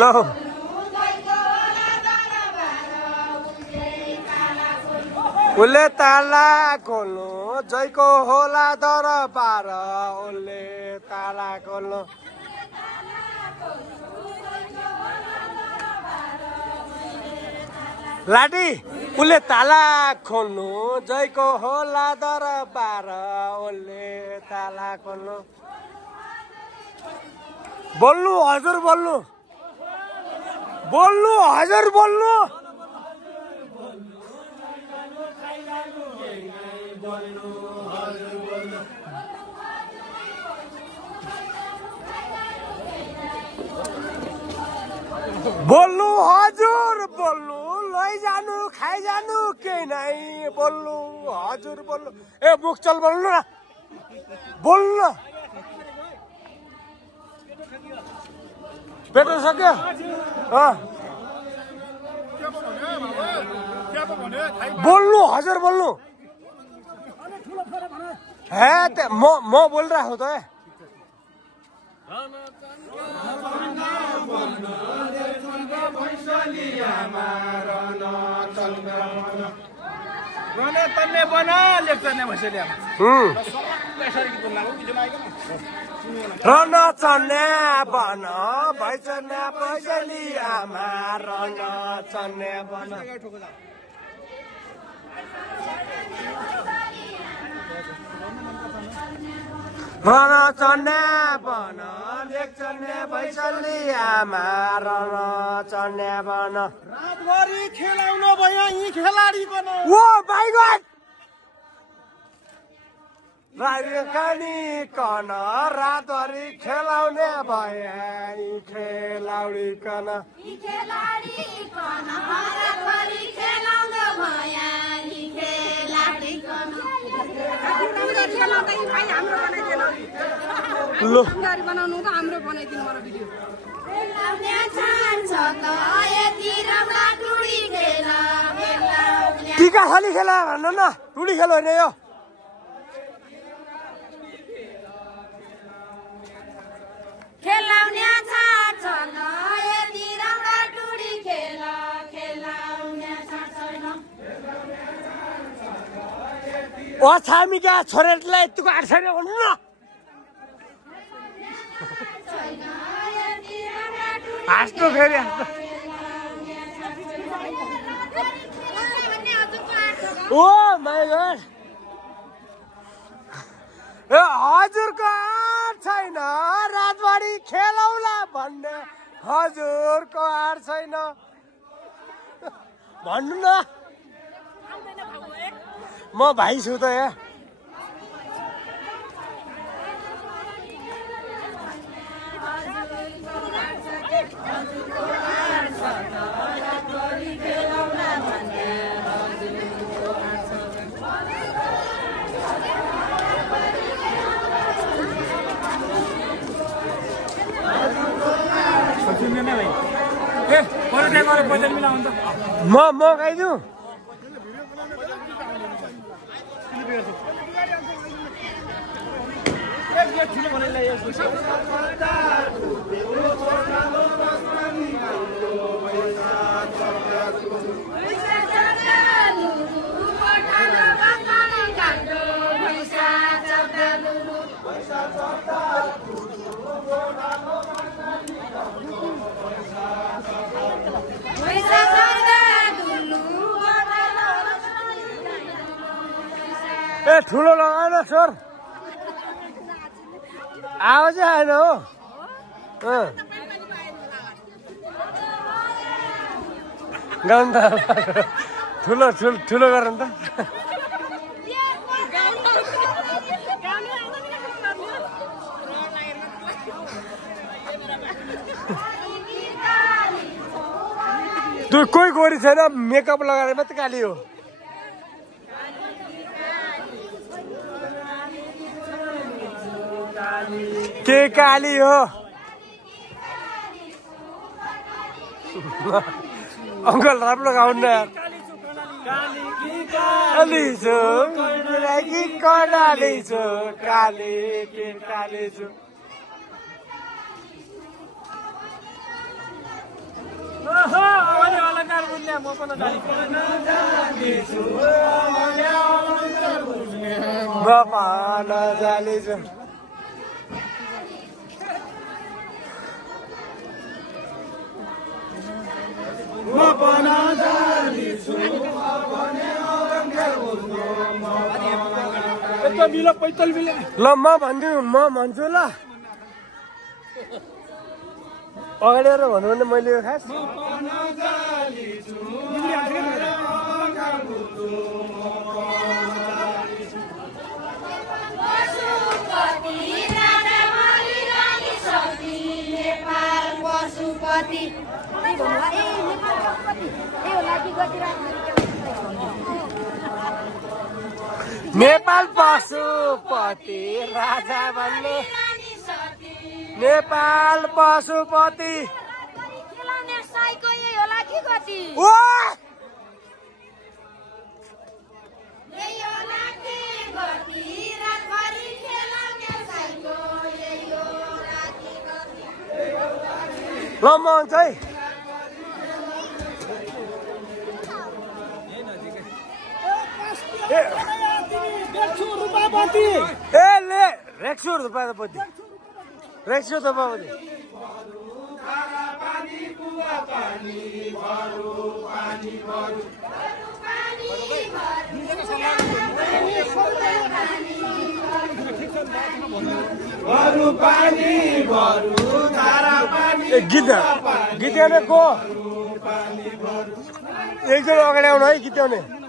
लो उसले ताला खोल्नु जयको होला दरबार उसले ताला खोल्नु लाटी उसले ताला खोल्नु जयको होला दरबार उसले ताला खोल्नु बोल्नु हजुर बोल्नु बोल्नु हजुर बोल्नु बोल्नु हजुर बोल्नु लैजानु खाइजानु केही नै बोल्नु हजुर बोल्नु ए मुख चल बोल्नु न बोल्नु पेट्रोल सक्यो बोल्नु हजुर बोल्नु हे म बोलिरहेको त रन चन्या बन भैचन्या भैचली आमा रन चन्या बन रन चन्या बन लेख्चन्या भैचली आमा रन चन्या बन रातभरि खेलाउन भयो यी खेलाडी बन ओ माय गॉड राजकानी कन रातभरि खेलाउने भए यी खेलाडी कन लो बनाउनु त हाम्रो बनाइदिनु मलाई भिडियो टिका खाली खेला भन्नु न टुडी खेल होइन यो खेलाउने छ न यति राम्रा टुडी खेल खेलाउने छैन ओ छामीका छोरालाई यतिको आँट छैन भन्नु न हाँस्नु फेरि ओ माय गॉड ए हजुरको आँट छैन रातभरि खेलौला भन्ने हजुरको आँट छैन भन्नु न म भाइ छु त यहाँ म खाइदिउँ ए ठुलो लगाएन सर आवाज आएन हो गाउँ त ठुलो ठुलो गर नि त तँ कोही गोरी छैन मेकअप लगाएर मात्रै काली हो के काली हो अंकल राम्रो गाउनु न यार लिसो कि कडा लिसो काले के काले छु अलङ्कार बुझ्ने म पनि जानेछु बाबा नजालेछु म पनि जानेछु ल म भन्छु ल अगाडि आएर भन्नु भने मैले खास नेपाल पशुपति राजा भन्नु नेपाल पशुपति ल म चाहिँ ए ले रेक्सो रुपापति रेक्सो रुपापति गीत गीत गाउने को एकजना अगाडि आउनु है गीत गाउने